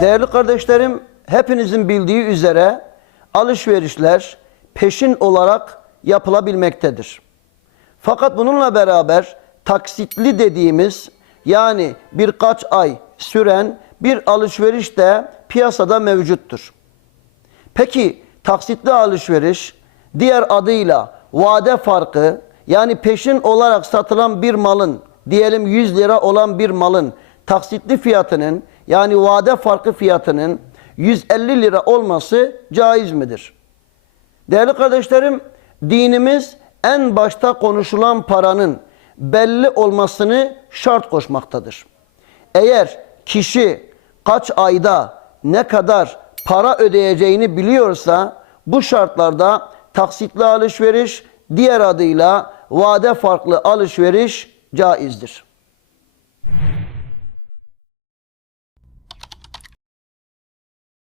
Değerli kardeşlerim, hepinizin bildiği üzere alışverişler peşin olarak yapılabilmektedir. Fakat bununla beraber taksitli dediğimiz yani birkaç ay süren bir alışveriş de piyasada mevcuttur. Peki taksitli alışveriş diğer adıyla vade farkı yani peşin olarak satılan bir malın diyelim 100 lira olan bir malın taksitli fiyatının yani vade farkı fiyatının 150 lira olması caiz midir? Değerli kardeşlerim, dinimiz en başta konuşulan paranın belli olmasını şart koşmaktadır. Eğer kişi kaç ayda ne kadar para ödeyeceğini biliyorsa bu şartlarda taksitli alışveriş diğer adıyla vade farklı alışveriş caizdir.